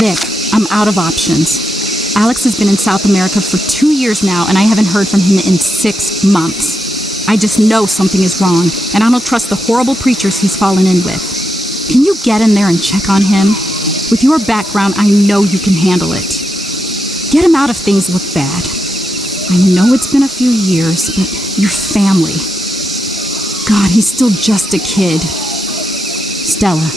Vic, I'm out of options. Alex has been in South America for 2 years now, and I haven't heard from him in 6 months. I just know something is wrong, and I don't trust the horrible preachers he's fallen in with. Can you get in there and check on him? With your background, I know you can handle it. Get him out if things look bad. I know it's been a few years, but your family. God, he's still just a kid. Stella.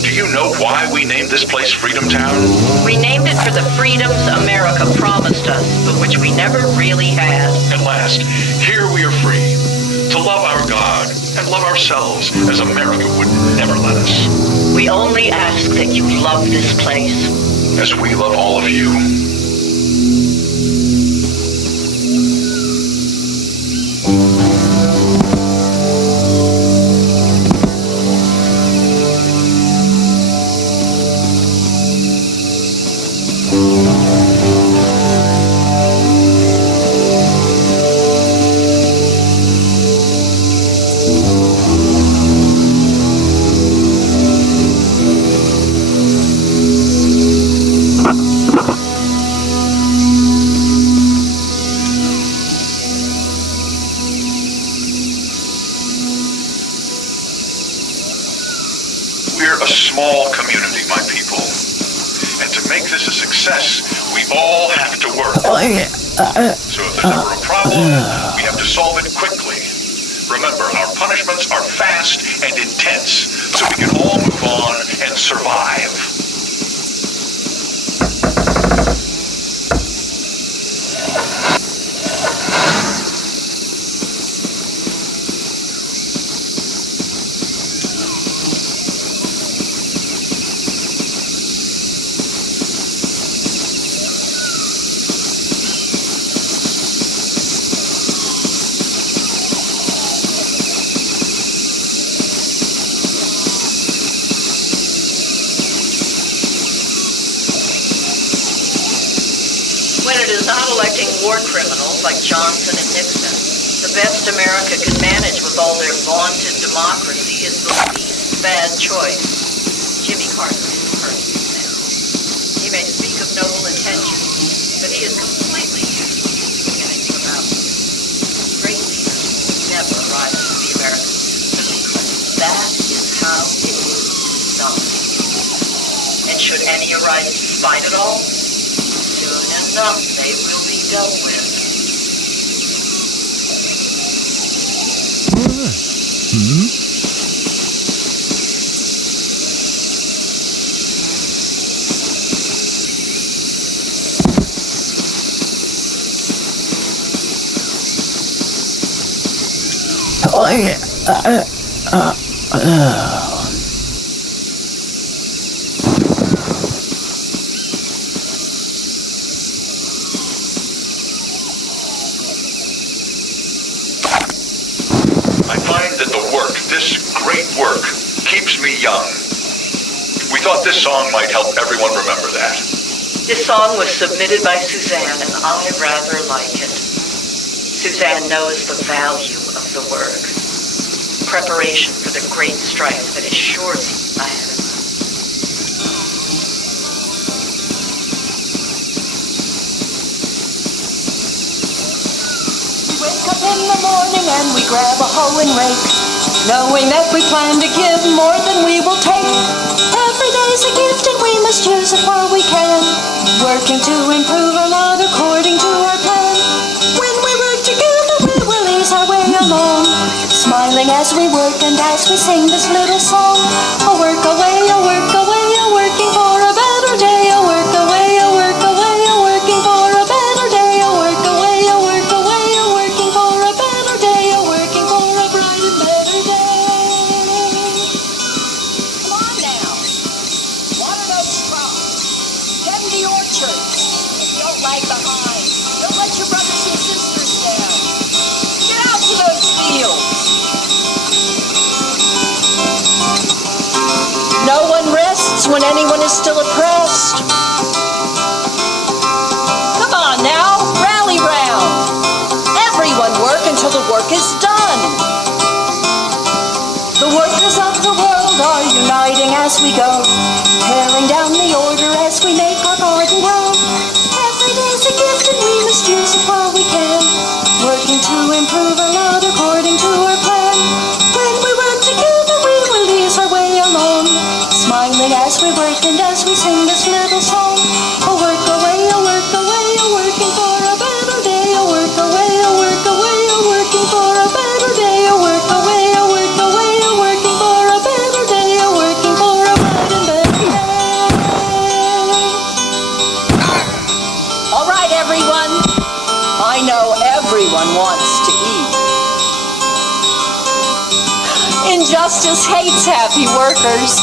Do you know why we named this place Freedom Town? We named it for the freedoms America promised us, but which we never really had. At last, here we are free to love our God and love ourselves as America would never let us. We only ask that you love this place. As we love all of you. We're a small community, my people. And to make this a success, we all have to work. So if there's ever a problem, we have to solve it quickly. Remember, our punishments are fast and intense, so we can all move on and survive. War criminals like Johnson and Nixon, the best America can manage with all their vaunted democracy is the least bad choice. Jimmy Carter is perfect now. He may speak of noble intentions, but he is completely useless in doing anything about them. Great leaders never rise to the American system because that is how it is done. And should any arise despite it all, soon enough they will be dealt with. find that the work, this great work, keeps me young. We thought this song might help everyone remember that. This song was submitted by Suzanne, and I rather like it. Suzanne knows the value of the work. Preparation for the great strife that is surely ahead of us. We wake up in the morning and we grab a hoe and rake, knowing that we plan to give more than we will take. Every day's a gift and we must use it while we can, working to improve our lot according to our plan. When we work together we will ease our way along, smiling as we work and as we sing this little song. A work away, a work away, a working for a better day. A work away, a work away, a working for a better day. A work away, a work away, a working for a better day. A working for a bright and better day. Come on now, water those crops, tend the orchards, and don't lag behind. Don't let your brothers and sisters down. Get out to those fields. No one rests when anyone is still oppressed. Come on now, rally round. Everyone work until the work is done. The workers of the world are uniting as we go, tearing down the order as we make our garden grow. Every day's a gift and we must use it while we can, working to improve our lot according to our plan. When we work together we will ease our way along, smiling as we work and as we sing this little song. A work away, a work away, a working for a better day. A work away, a work away, a working for a better day. A work away, a work away, a working for a better day. A working for a bright and better day. All right, everyone. I know everyone wants to eat. Injustice hates happy workers.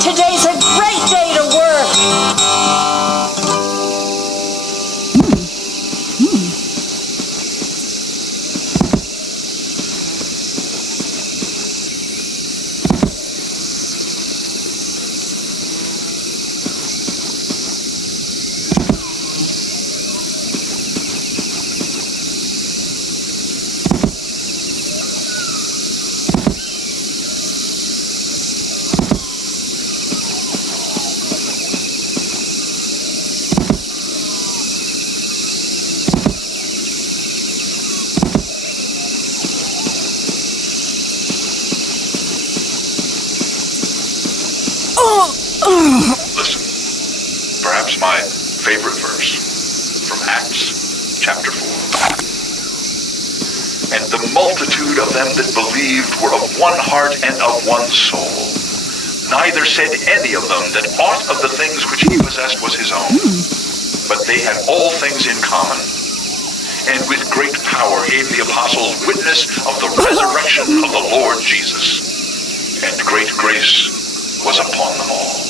Today's a great day to work. Listen, perhaps my favorite verse from Acts chapter 4. And the multitude of them that believed were of one heart and of one soul. Neither said any of them that aught of the things which he possessed was his own, but they had all things in common. And with great power gave the apostles witness of the resurrection of the Lord Jesus. And great grace was upon them all.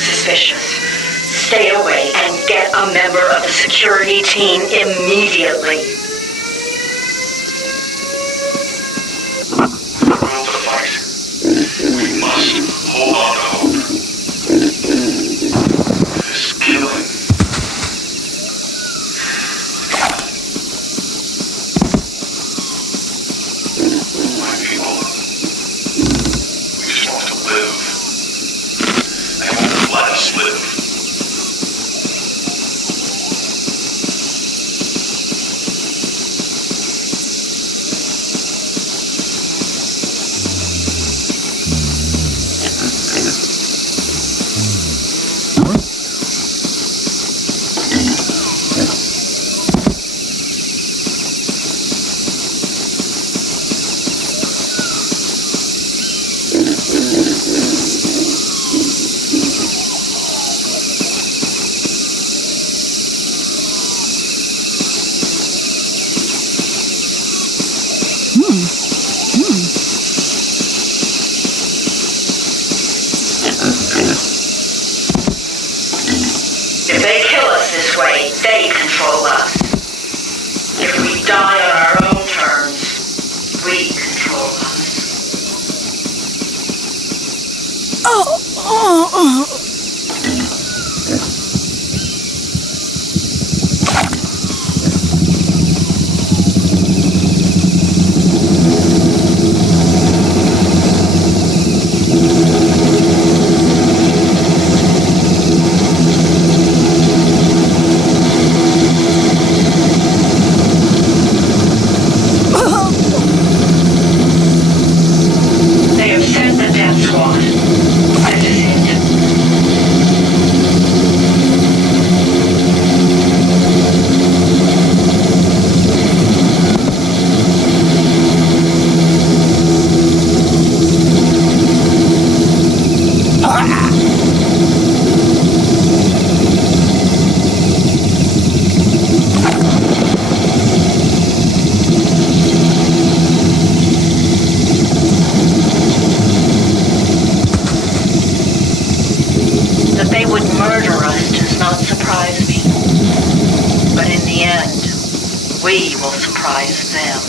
suspicious. Stay away and get a member of the security team immediately. The will to fight. We must hold on to hope. This killing. My people, we just want to live. They won't let us live. If they kill us this way, they control us. If we die on our own terms, we control us. They have sent the death squad. This is it. That they would murder us does not surprise me. But in the end, we will surprise them.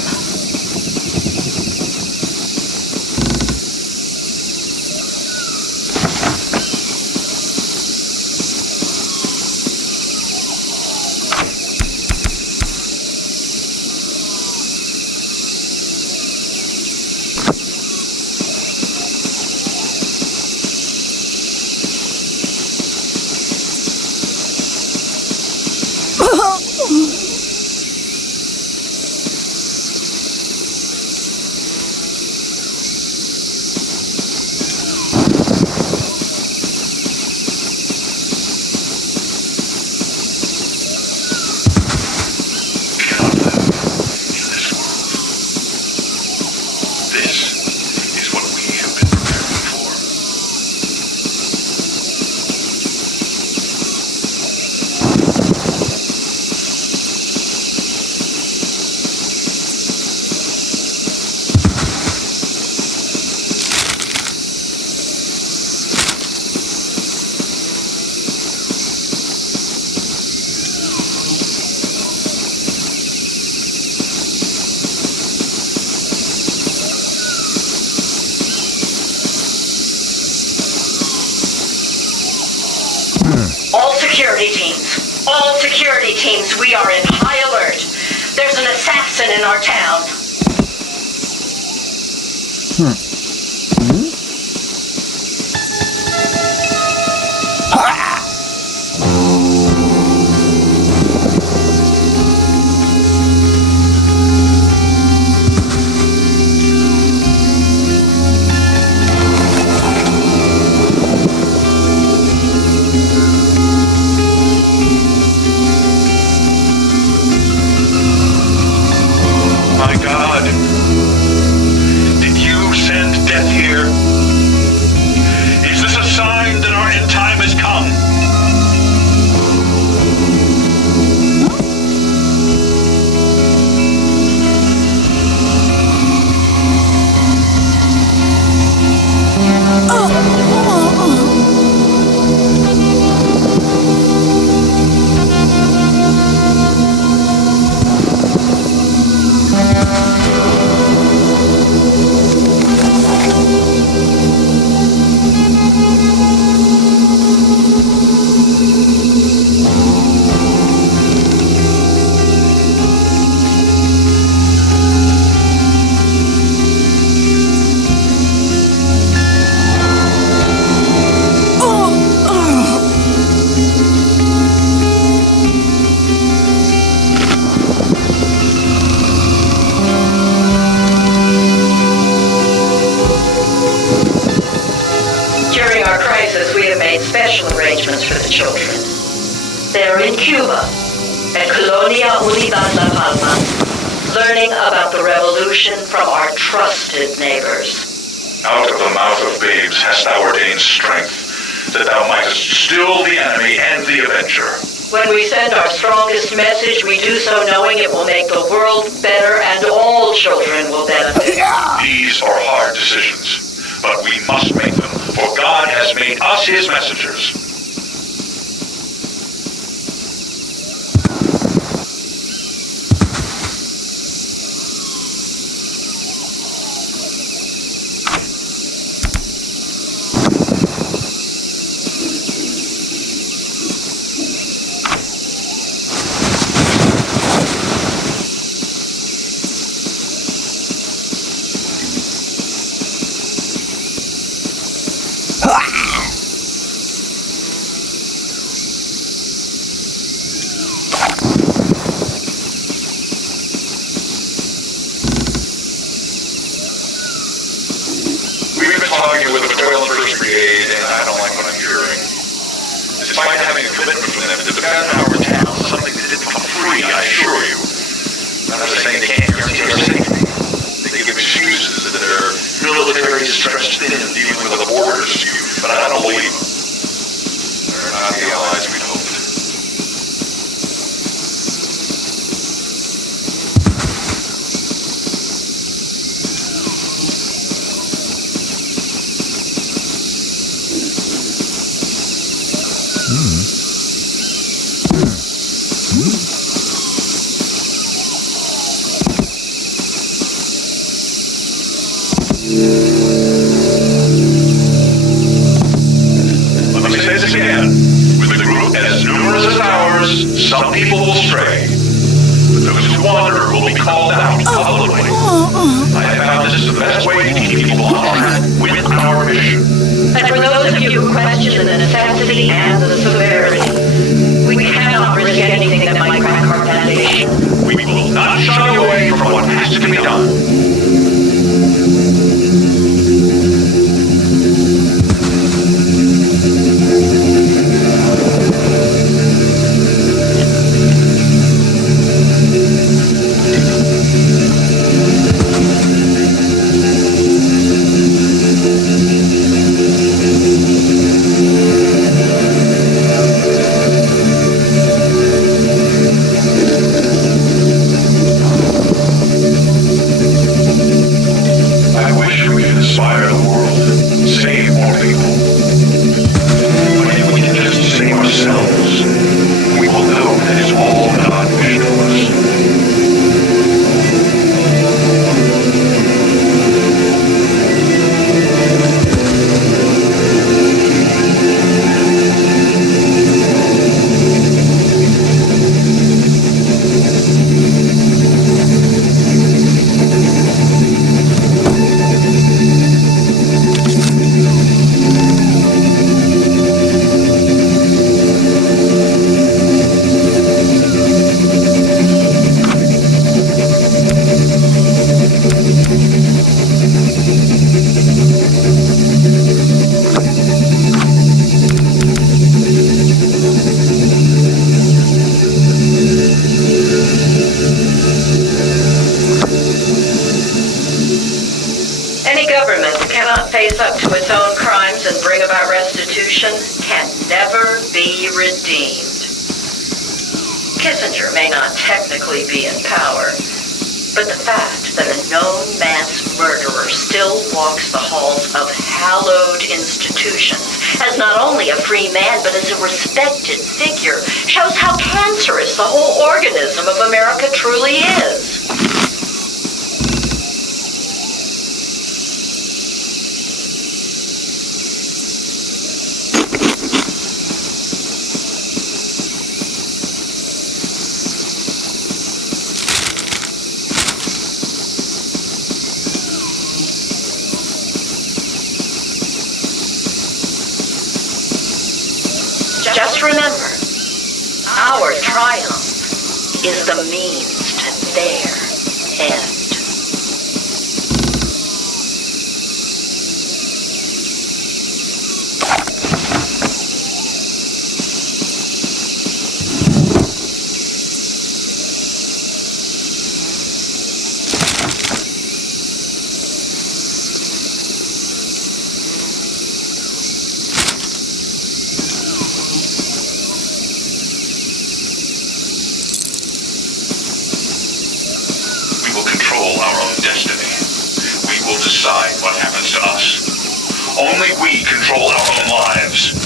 All security teams, we are in high alert. There's an assassin in our town. My God, did you send made special arrangements for the children. They're in Cuba, at Colonia Unidad La Palma, learning about the revolution from our trusted neighbors. Out of the mouth of babes hast thou ordained strength, that thou mightest still the enemy and the avenger. When we send our strongest message, we do so knowing it will make the world better and all children will benefit. These are hard decisions, but we must make them, for God has made us his messengers. Some people will stray, but those who wander will be called out publicly. I have found this is the best way to keep people on track with our mission. And for those of you who question the necessity and the severity, we cannot risk anything that might crack our foundation. We will not shy away from what has to be done. Technically be in power, but the fact that a known mass murderer still walks the halls of hallowed institutions as not only a free man but as a respected figure shows how cancerous the whole organism of America truly is. Just remember, our triumph is the means to their end. destiny. We will decide what happens to us. Only we control our own lives.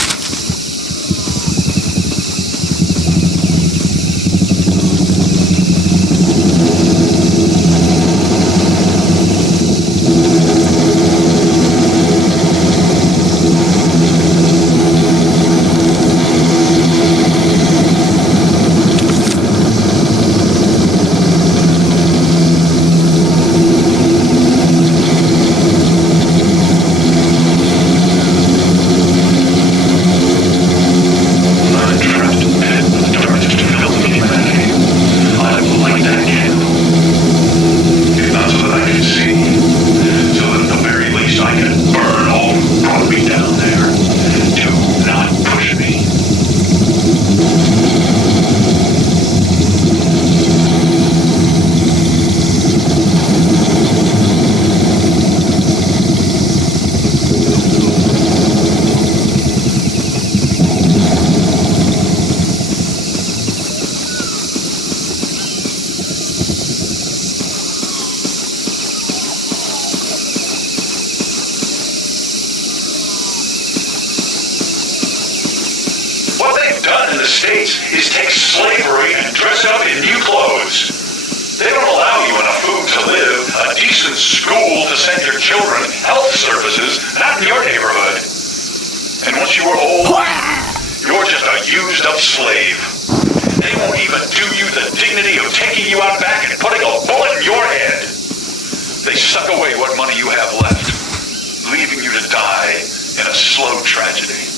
States is take slavery and dress it up in new clothes. They don't allow you enough food to live, a decent school to send your children, health services, not in your neighborhood. And once you are old, you're just a used-up slave. They won't even do you the dignity of taking you out back and putting a bullet in your head. They suck away what money you have left, leaving you to die in a slow tragedy.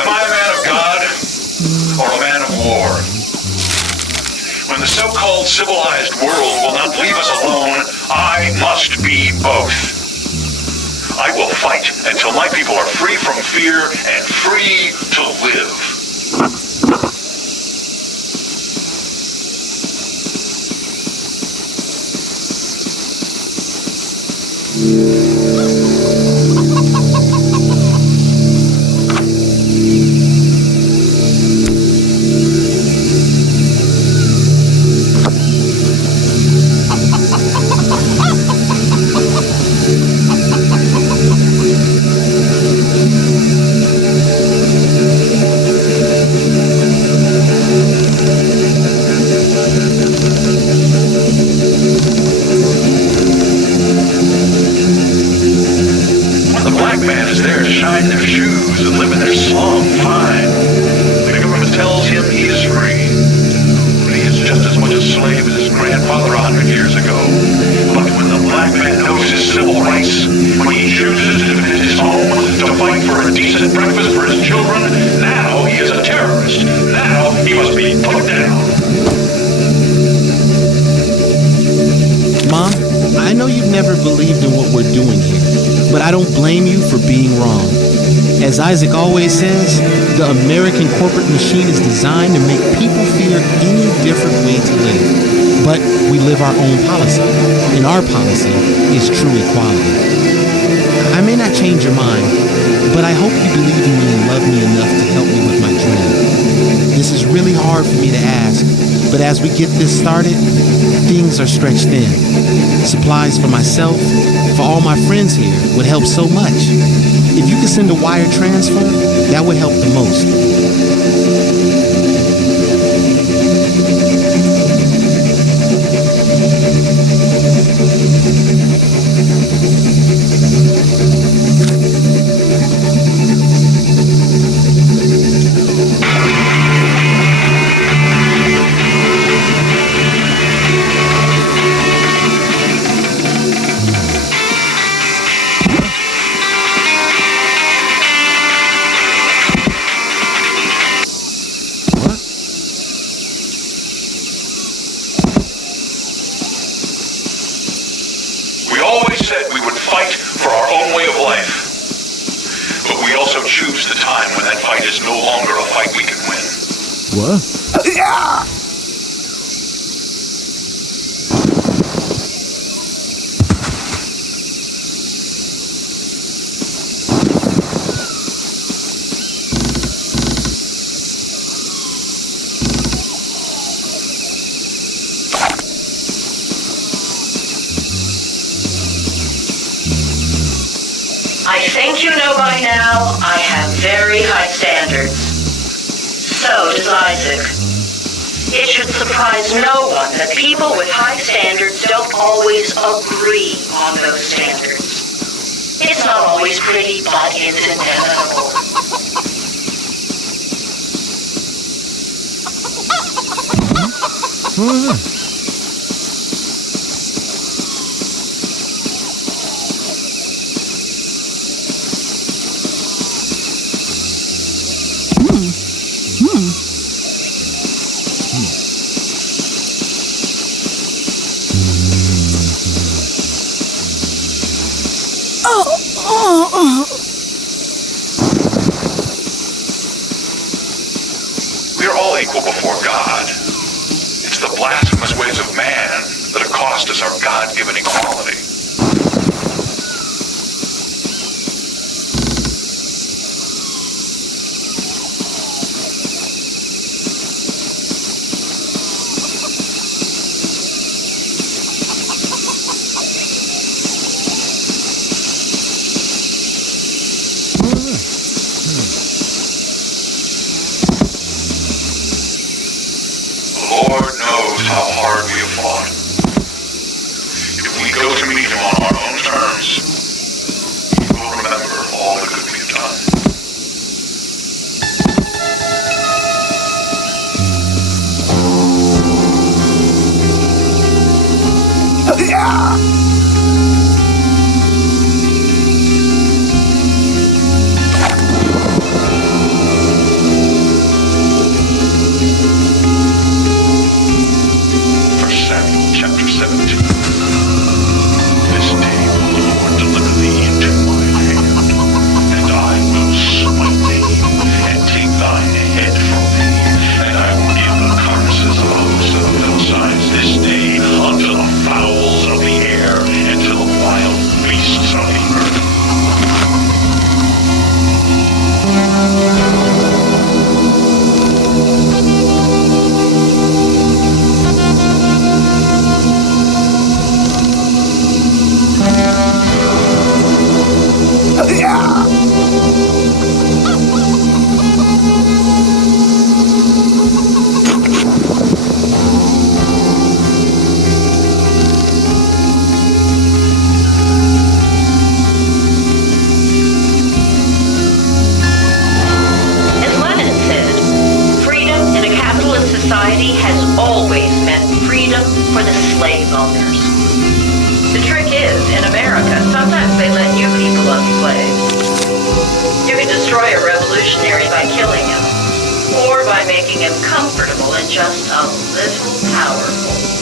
Am I a man of God or a man of war? When the so-called civilized world will not leave us alone, I must be both. I will fight until my people are free from fear and free to live. Shine their shoes and live in their slum, fine. The government tells him he is free. But he is just as much a slave as his grandfather 100 years ago. But when the black man knows his civil rights, when he chooses to defend his home, to fight for a decent breakfast for his children, now he is a terrorist. Now he must be put down. Mom, I know you've never believed in what we're doing here, but I don't blame you for being wrong. As Isaac always says, the American corporate machine is designed to make people fear any different way to live. But we live our own policy, and our policy is true equality. I may not change your mind, but I hope you believe in me and love me enough to help me with my dream. This is really hard for me to ask, but as we get this started, things are stretched thin. Supplies for myself, for all my friends here, would help so much. If you could send a wire transfer, that would help the most. fight for our own way of life. But we also choose the time when that fight is no longer a fight we can win. What? I think you know by now, I have very high standards. So does Isaac. It should surprise no one that people with high standards don't always agree on those standards. It's not always pretty, but it's inevitable. We are all equal before God. It's the blasphemous ways of man that have cost us our God-given equality. Lord knows how hard we have fought. If we go to meet him on our own terms, he will remember all the good we have done. First Samuel chapter 17. This day will the Lord deliver thee into my hand, and I will smite thee, and take thine head from thee, and I will give the carcasses of the host of the Philistines this day unto the fowls of the air, and to the wild beasts of the earth. As Lunes said, freedom in a capitalist society has always meant freedom for the slave owners. The trick is, in America, sometimes they let you people own slaves. You can destroy a revolutionary by killing him, or by making him comfortable and just a little powerful.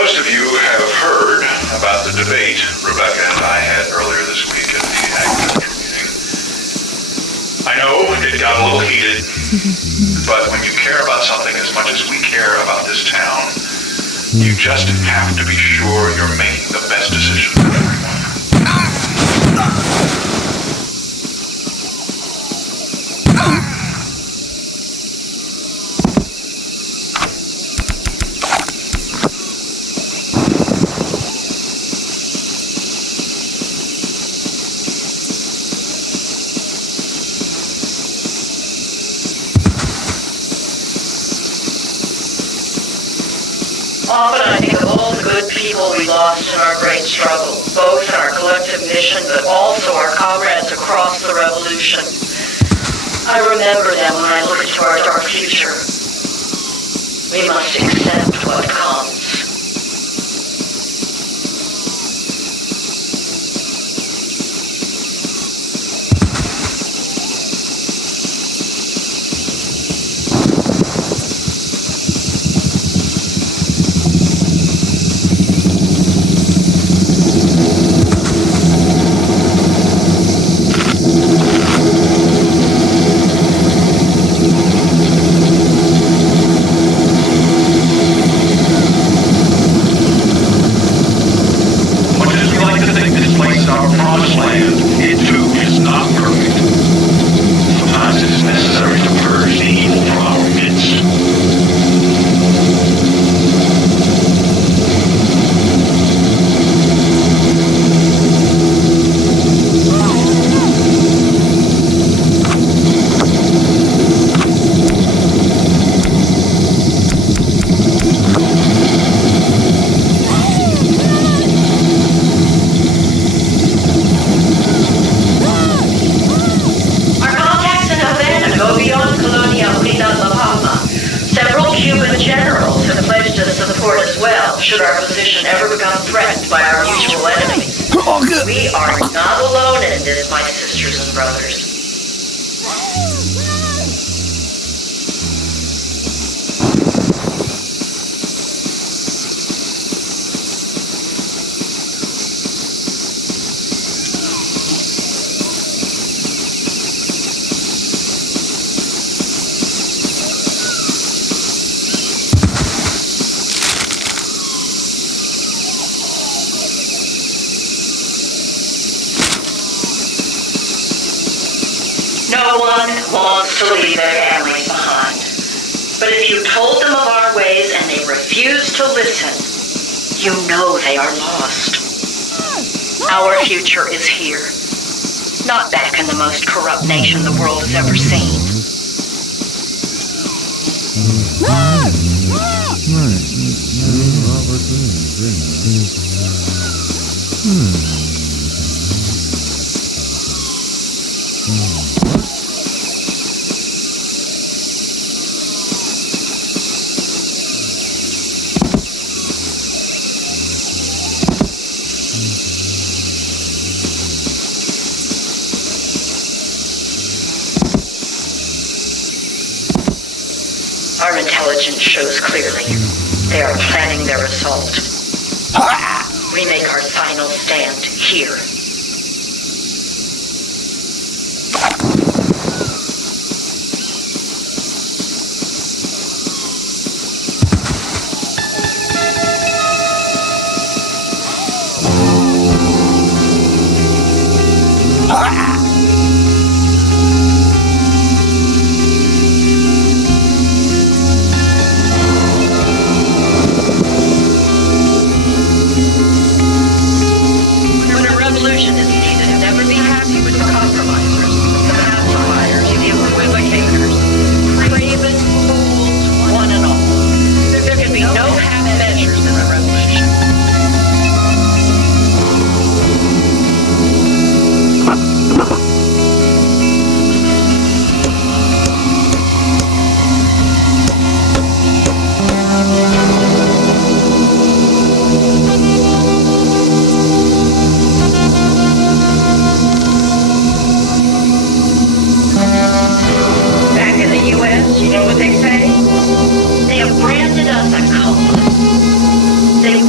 Most of you have heard about the debate Rebecca and I had earlier this week at the agriculture meeting. I know it got a little heated, but when you care about something as much as we care about this town, you just have to be sure you're making the best decision for everyone. Often I think of all the good good people we lost in our great struggle, both in our collective mission, but also our comrades across the revolution. I remember them when I look into our dark future. We must accept what comes. Should our position ever become threatened by our mutual enemies. We are not alone in this, my sisters and brothers. No one wants to leave their families behind. But if you told them of our ways and they refuse to listen, you know they are lost. Our future is here, not back in the most corrupt nation the world has ever seen. Our intelligence shows clearly they are planning their assault. We make our final stand here.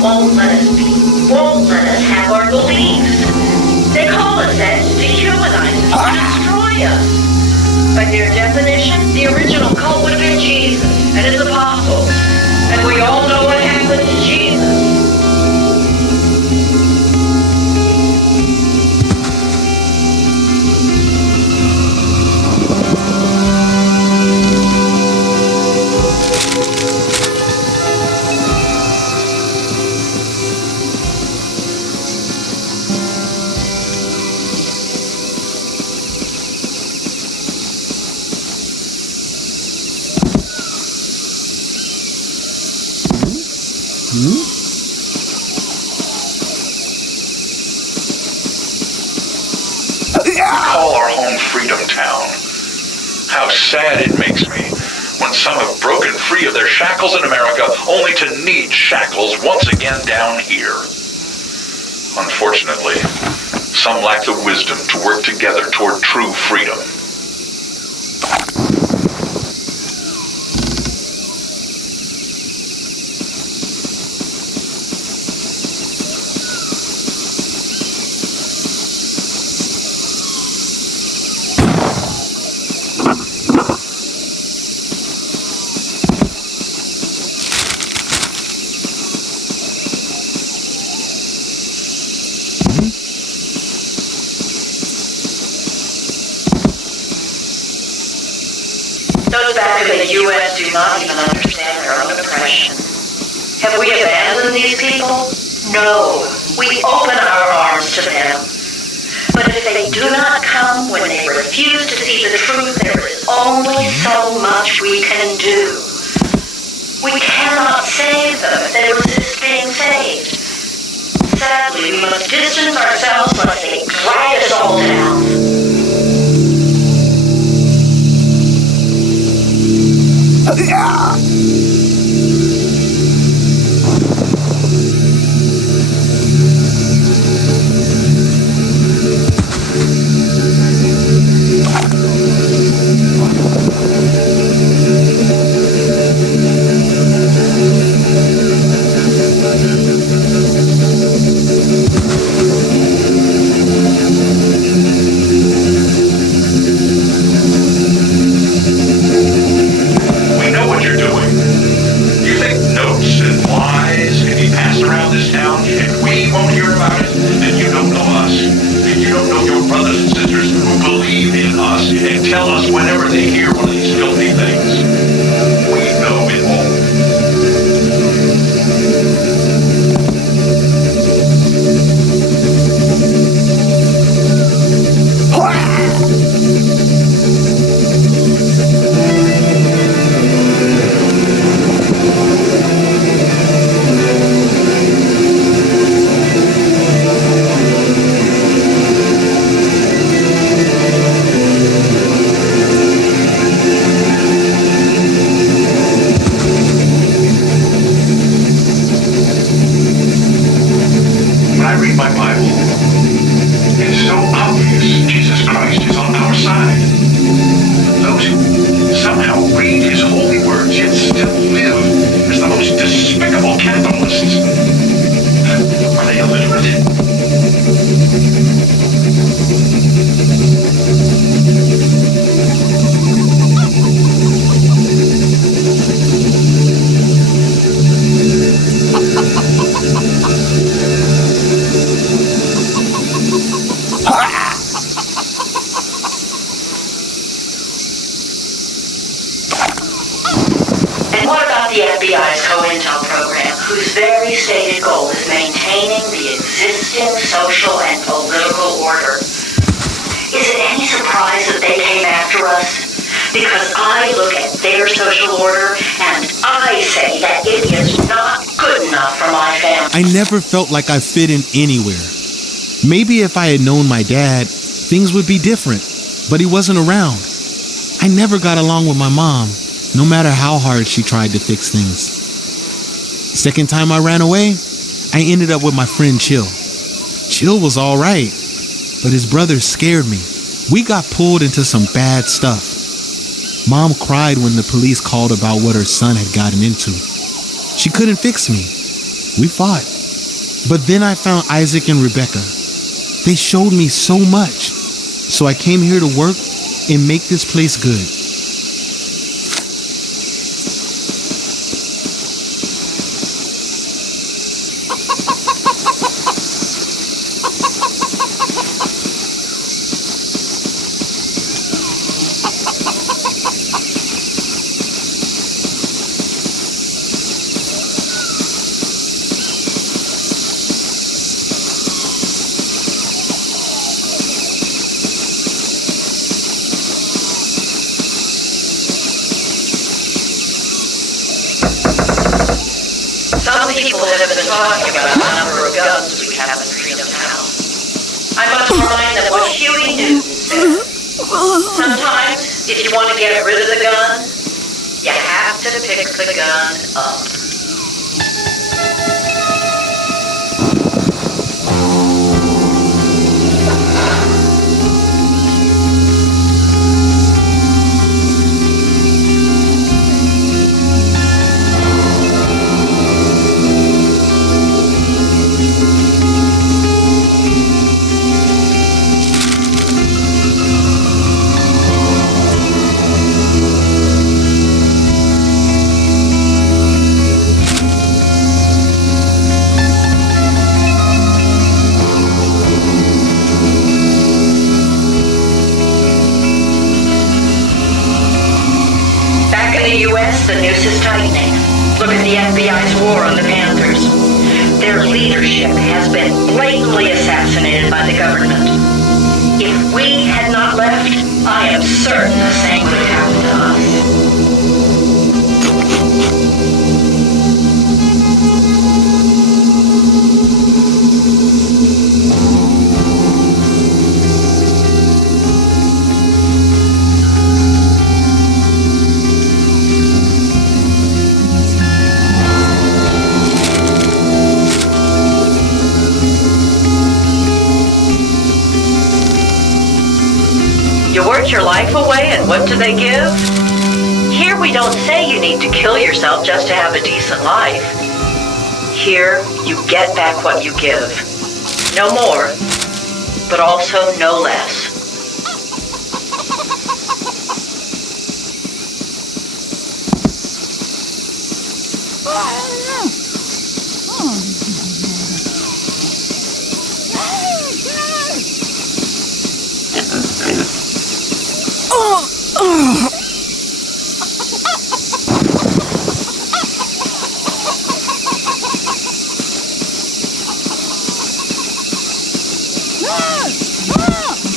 won't let us be, won't let us have our beliefs. They call us that to dehumanize us, to destroy us. By their definition, the original cult would have been Jesus and his apostles. And we all know what happened to Jesus. Hmm? own freedom town. How sad it makes me when some have broken free of their shackles in America only to need shackles once again down here. Unfortunately, some lack the wisdom to work together toward true freedom. Those back in the U.S. do not even understand their own oppression. Have we abandoned these people? No. We open our arms to them. But if they do not come when they refuse to see the truth, there is only so much we can do. We cannot save them if they resist being saved. Sadly, we must distance ourselves lest they drag us all down. I never felt like I fit in anywhere. Maybe if I had known my dad, things would be different, but he wasn't around. I never got along with my mom, no matter how hard she tried to fix things. Second time I ran away, I ended up with my friend Chill. Chill was all right, but his brother scared me. We got pulled into some bad stuff. Mom cried when the police called about what her son had gotten into. She couldn't fix me. We fought. But then I found Isaac and Rebecca. They showed me so much. So I came here to work and make this place good. People have been talking about the number of guns we have in Freedom Town. I must remind them what Huey Newton said. pick the gun up. The noose is tightening. Look at the FBI's war on the Panthers. Their leadership has been blatantly assassinated by the government. If we had not left, I am certain the same would have happened to us. You work your life away, and what do they give? Here we don't say you need to kill yourself just to have a decent life. Here, you get back what you give. No more, but also no less.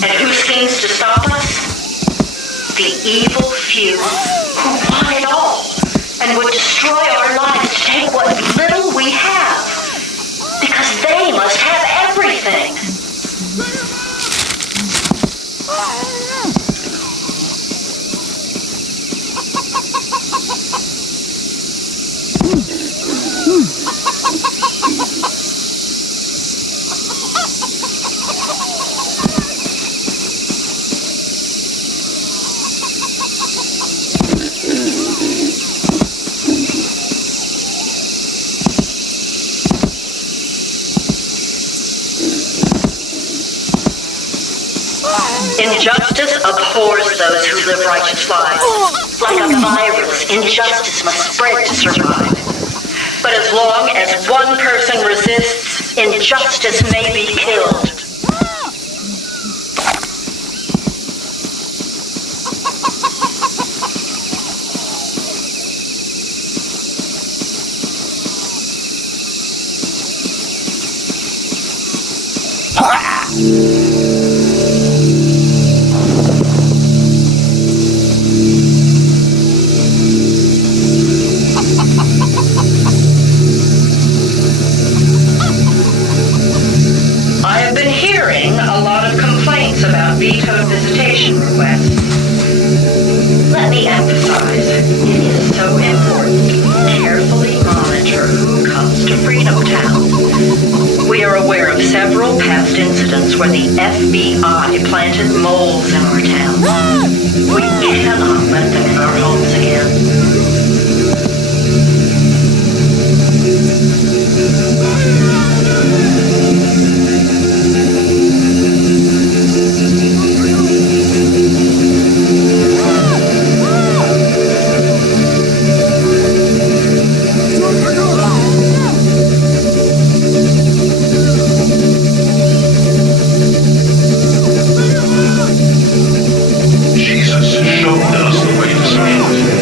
And who schemes to stop us? The evil few who want it all and would destroy our lives to take what little we have, because they must have everything. Injustice abhors those who live righteous lives. Like a virus, injustice must spread to survive. But as long as one person resists, injustice may be killed. About vetoed visitation requests. Let me emphasize, it is so important to carefully monitor who comes to Freedom Town. We are aware of several past incidents where the FBI planted moles in our town. We cannot let them in our homes again. Jesus showed us the way to speak.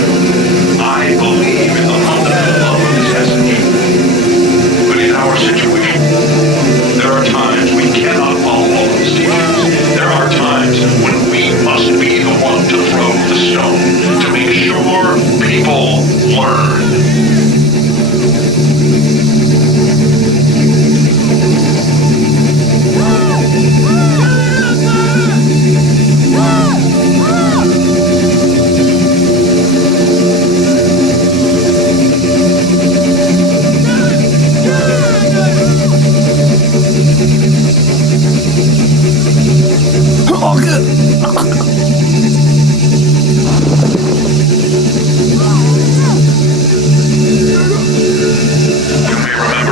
Remember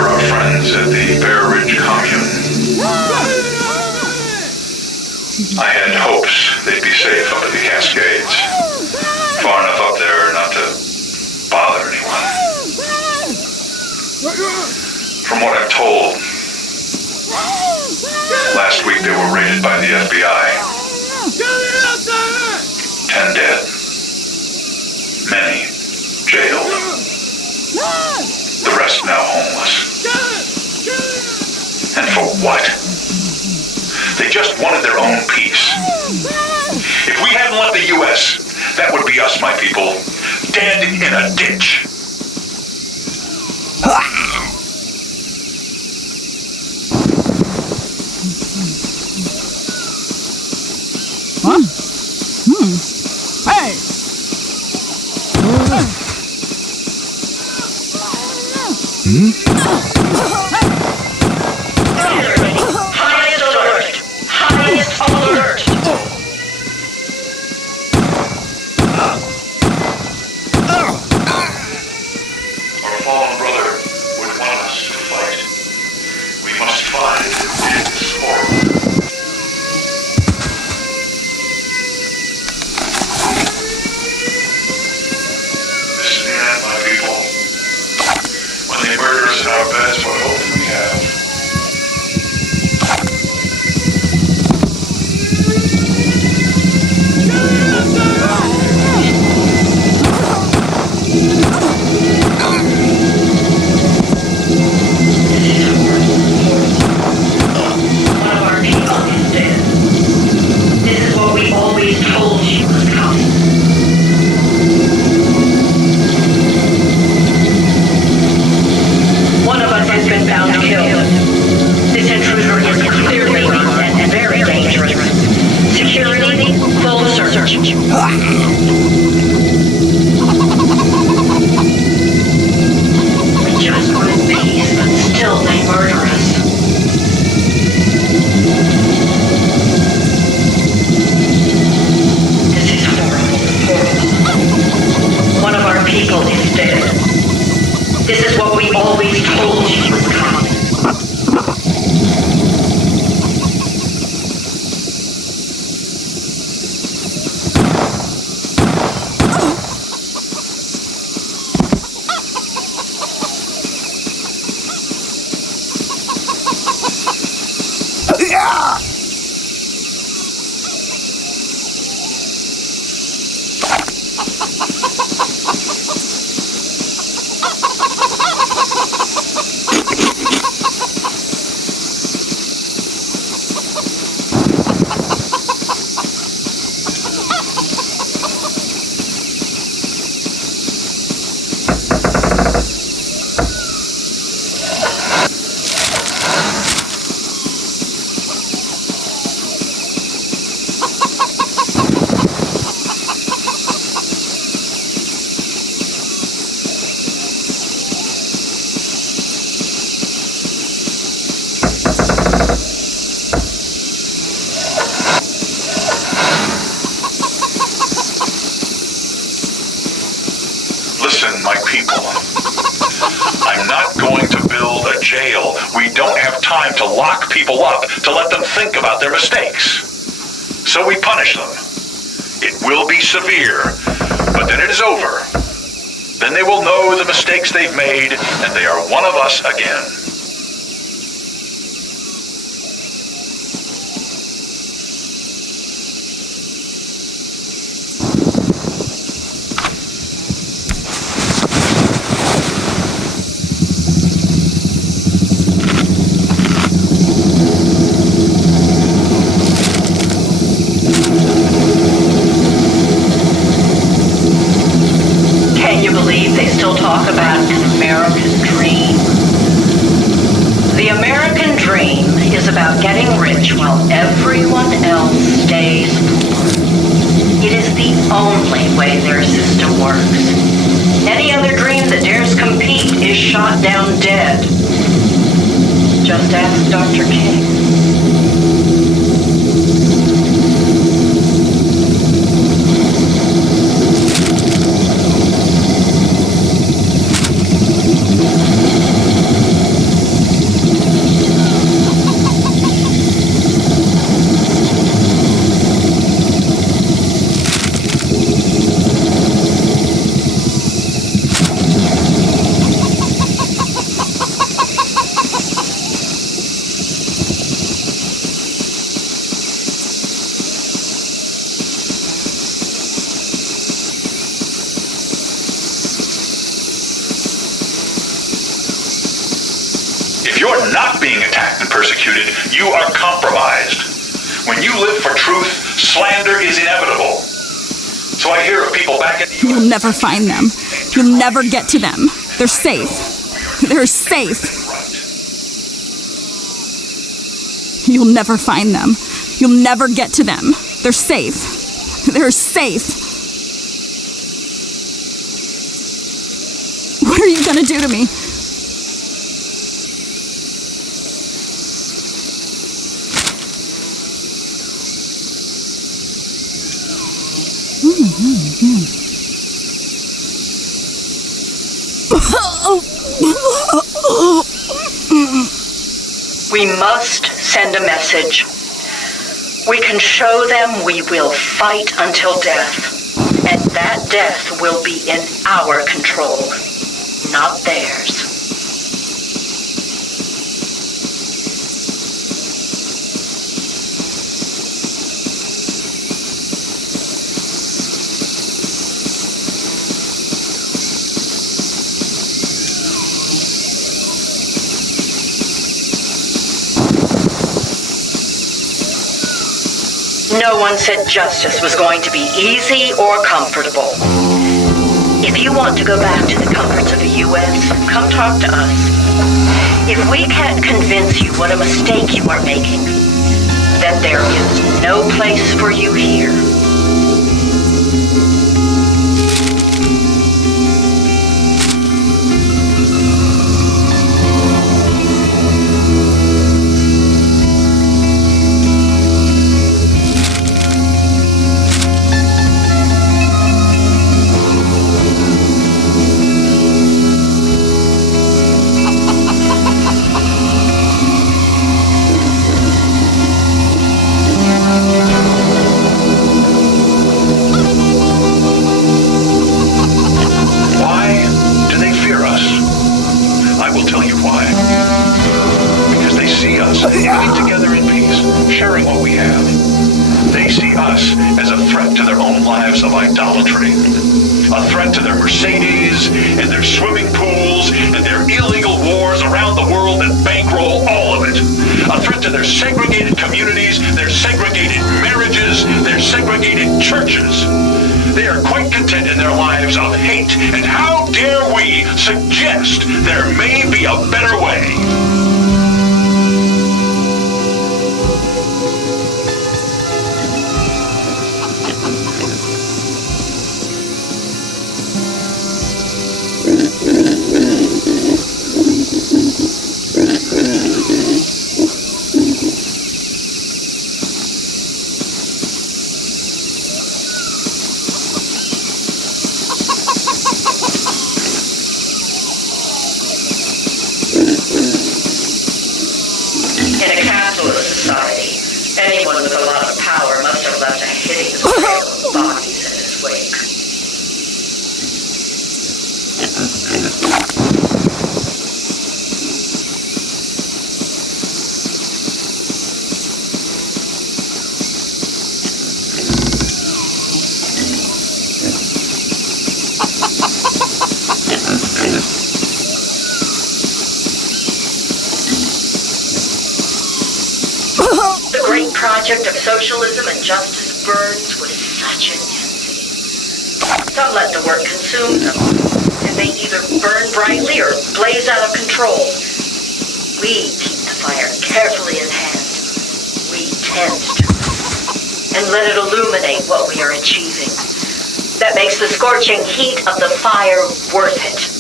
our friends at the Bear Ridge commune? I had hopes they'd be safe up at the Cascades. Far enough up there not to bother anyone. From what I'm told, last week they were raided by the FBI. 10 dead. Many jailed. The rest now homeless. And for what? They just wanted their own peace. If we hadn't left the U.S., that would be us, my people, dead in a ditch. Huh? Hey! Highest alert! Highest alert! Our fallen brother would want us to fight. We must find his horror. This is the end, my people. When they murder us in our beds, what hope do we have? One of our people is dead. This is what we always told you was coming. One of us has been found killed. This intruder is clearly and very dangerous. Security, full search. We just wanted peace, but still they murder us. This is horrible. One of our people is dead. This is what we always told you was coming. Listen, my people. I'm not going to build a jail. We don't have time to lock people up, to let them think about their mistakes. So we punish them. It will be severe, but then it is over. Then they will know the mistakes they've made, and they are one of us again. Can you believe they still talk about an American dream? The American dream is about getting rich while everyone else stays poor. It is the only way their system works. Any other dream that dares compete is shot down dead. Just ask Dr. King. If you're not being attacked and persecuted, you are compromised. When you live for truth, slander is inevitable. So I hear of people back in the You'll never find them. You'll never get to them. They're safe. They're safe. You'll never find them. You'll never get to them. They're safe. They're safe. What are you gonna do to me? We must send a message. We can show them we will fight until death, and that death will be in our control, not theirs. No one said justice was going to be easy or comfortable. If you want to go back to the comforts of the U.S., come talk to us. If we can't convince you what a mistake you are making, then there is no place for you here. Of idolatry, a threat to their Mercedes and their swimming pools and their illegal wars around the world that bankroll all of it, a threat to their segregated communities, their segregated marriages, their segregated churches. They are quite content in their lives of hate, and how dare we suggest there may be a better way? Project of socialism and justice burns with such intensity. Some let the work consume them, and they either burn brightly or blaze out of control. We keep the fire carefully in hand. We tend to. And let it illuminate what we are achieving. That makes the scorching heat of the fire worth it.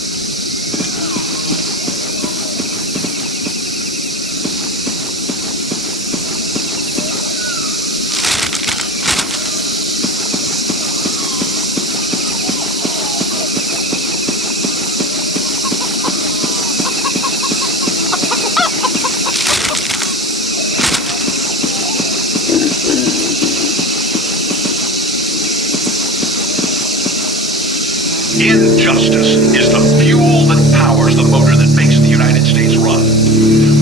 Injustice is the fuel that powers the motor that makes the United States run.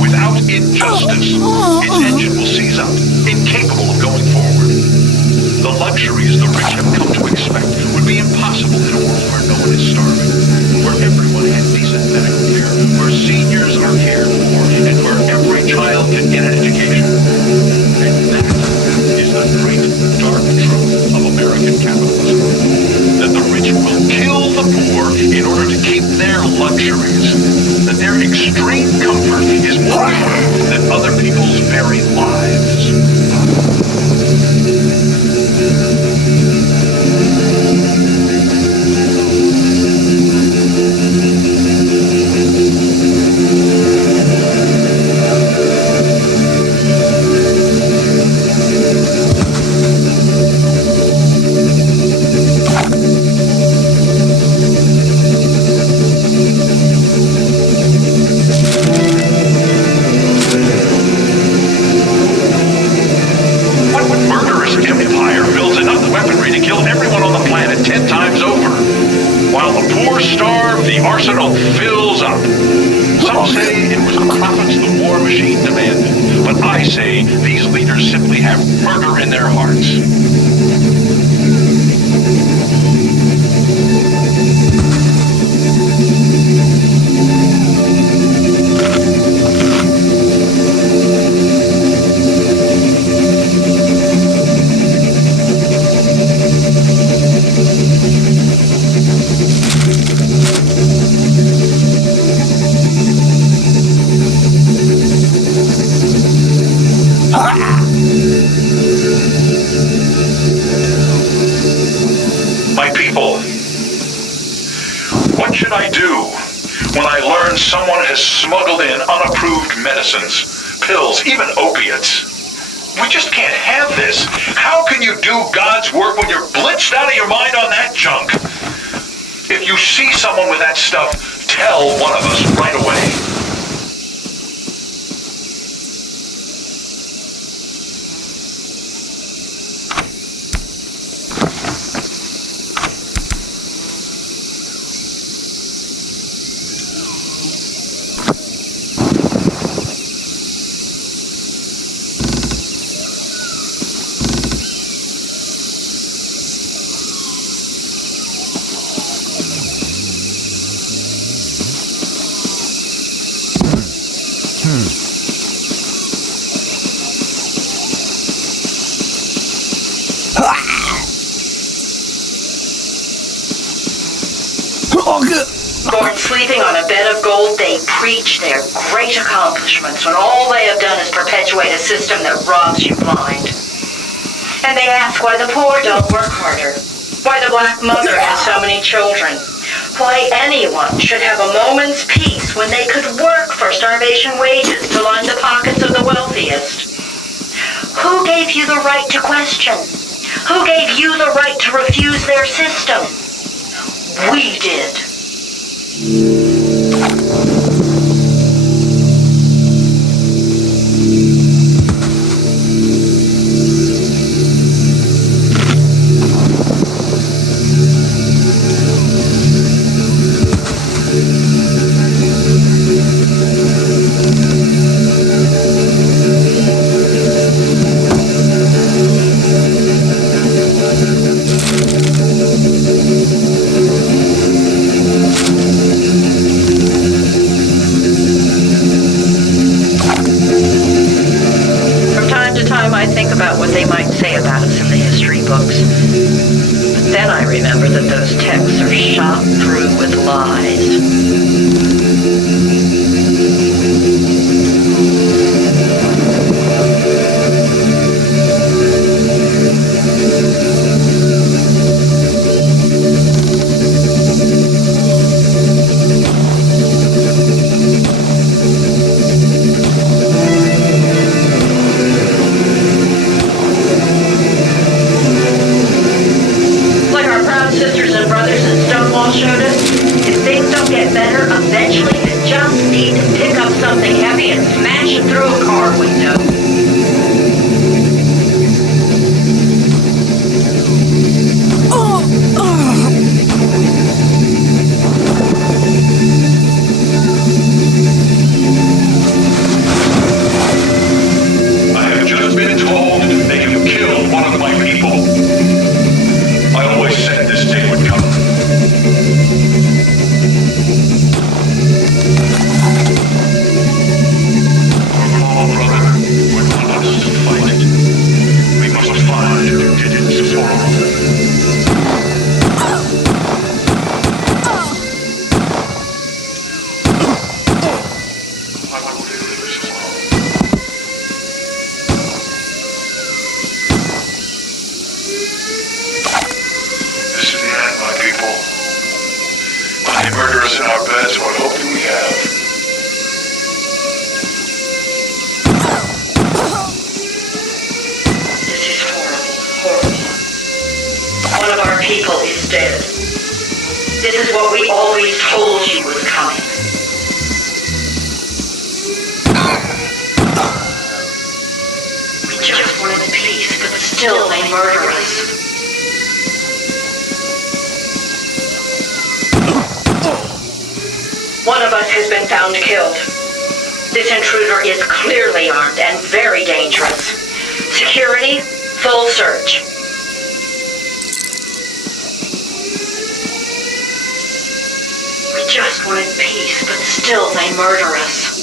Without injustice, its engine will seize up, incapable of going forward. The luxuries the rich have come to expect would be impossible in a world where no one is starving, where everyone has decent medical care, where seniors are cared for, and American capitalism. That the rich will kill the poor in order to keep their luxuries. That their extreme comfort is more important than other people's very lives. Arsenal fills up. Some say it was the profits the war machine demanded, but I say these leaders simply have murder in their hearts. My people, what should I do when I learn someone has smuggled in unapproved medicines, pills, even opiates? We just can't have this. How can you do God's work when you're blitzed out of your mind on that junk? If you see someone with that stuff, tell one of us right away. Born sleeping on a bed of gold, they preach their great accomplishments when all they have done is perpetuate a system that robs you blind. And they ask why the poor don't work harder, why the black mother has so many children, why anyone should have a moment's peace when they could work for starvation wages to line the pockets of the wealthiest. Who gave you the right to question? Who gave you the right to refuse their system? We did. I think about what they might say about us in the history books. But then I remember that those texts are shot through with lies. Sisters and brothers in Stonewall showed us, if things don't get better, eventually the job This is the end, my people. When they murder us in our beds, what hope do we have? This is horrible, horrible. One of our people is dead. This is what we always told you was coming. We just wanted peace, but still they murder us. One of us has been found killed. This intruder is clearly armed and very dangerous. Security, full search. We just wanted peace, but still they murder us.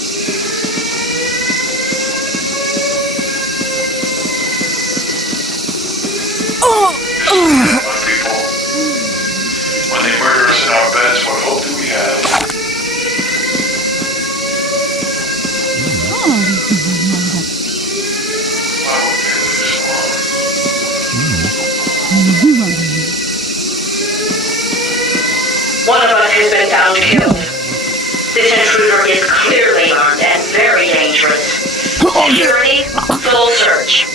My people. When they murder us in our beds, what hope do we have? Why would they live this long? One of us has been found killed. This intruder is clearly armed and very dangerous. Security, full search.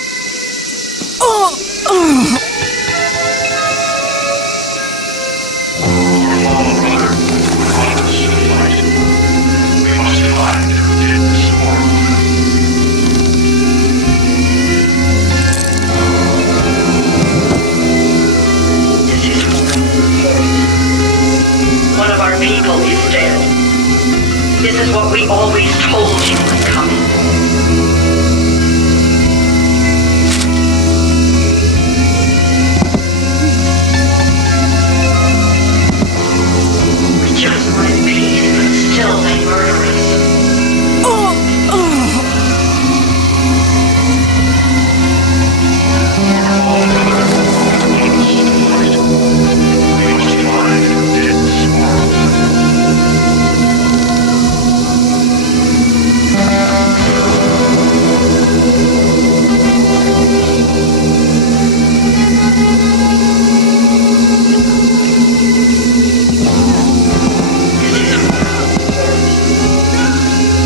We must find who did this horrible. This is horrible. One of our people is dead. This is what we always told you was coming. We just wanted peace, but still they murder us. We must find who did this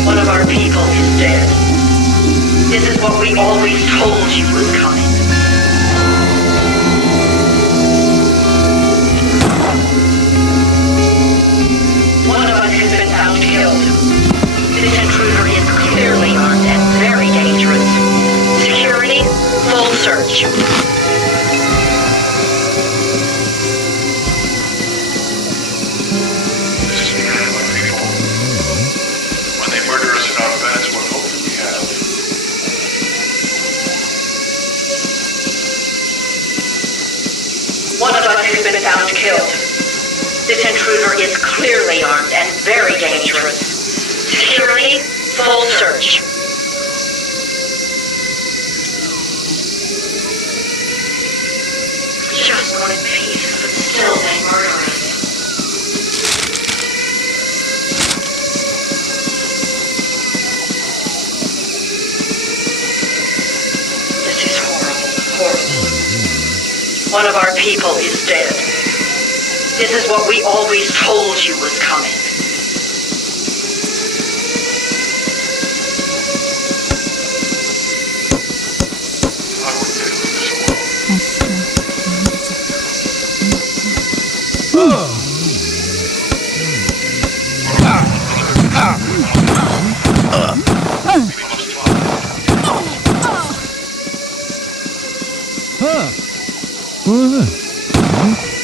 One of our people is dead. This is what we always told you was coming. One of us has been found killed. This intruder is clearly armed and very dangerous. Security, full search. This is the end, my people. When they murder us in our beds, what hope do we have? One of us has been found killed. This intruder is clearly armed and very dangerous. Security, full search. We just wanted peace, but still they murder us. This is horrible, horrible. One of our people is dead. This is what we always told you was coming. Why would they live this long? Huh. What was that?